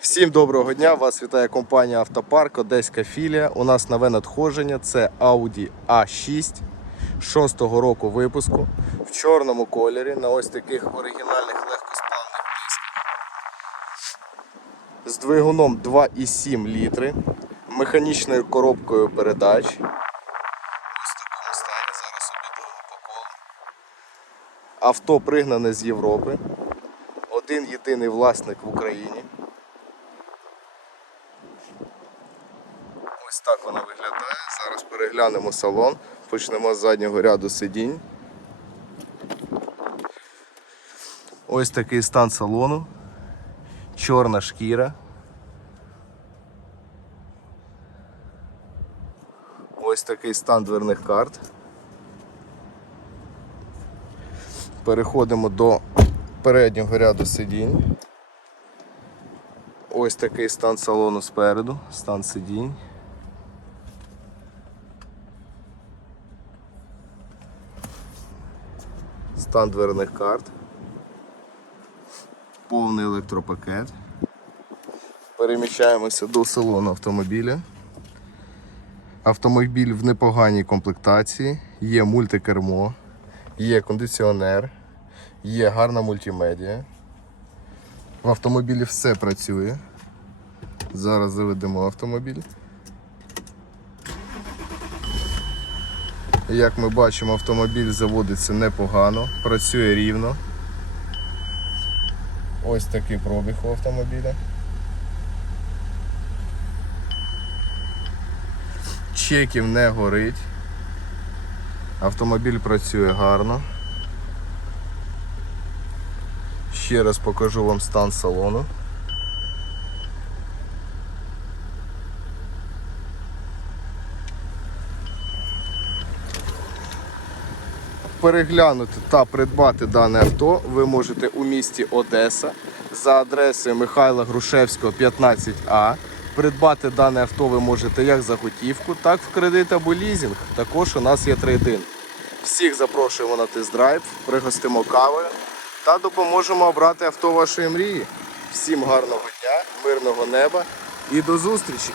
Всім доброго дня! Вас вітає компанія Автопарк, Одеська філія. У нас нове надходження. Це Audi A6 6-го року випуску в чорному кольорі на ось таких оригінальних легкосплавних дисках. З двигуном 2,7 літри, механічною коробкою передач. Ось в такому стані зараз обійдемо по колу. Авто пригнане з Європи. Один єдиний власник в Україні. Ось так вона виглядає. Зараз переглянемо салон. Почнемо з заднього ряду сидінь. Ось такий стан салону. Чорна шкіра. Ось такий стан дверних карт. Переходимо до переднього ряду сидінь. Ось такий стан салону спереду, стан сидінь. Стан дверних карт. Повний електропакет. Переміщаємося до салону автомобіля. Автомобіль в непоганій комплектації, є мультикермо, є кондиціонер, є гарна мультимедіа. В автомобілі все працює. Зараз заведемо автомобіль. Як ми бачимо, автомобіль заводиться непогано, працює рівно. Ось такий пробіг у автомобіля. Чеків не горить. Автомобіль працює гарно. Ще раз покажу вам стан салону. Переглянути та придбати дане авто ви можете у місті Одеса за адресою Михайла Грушевського 15А. Придбати дане авто ви можете як за готівку, так в кредит або лізинг. Також у нас є трейдин. Всіх запрошуємо на тест-драйв, пригостимо кавою та допоможемо обрати авто вашої мрії. Всім гарного дня, мирного неба і до зустрічі!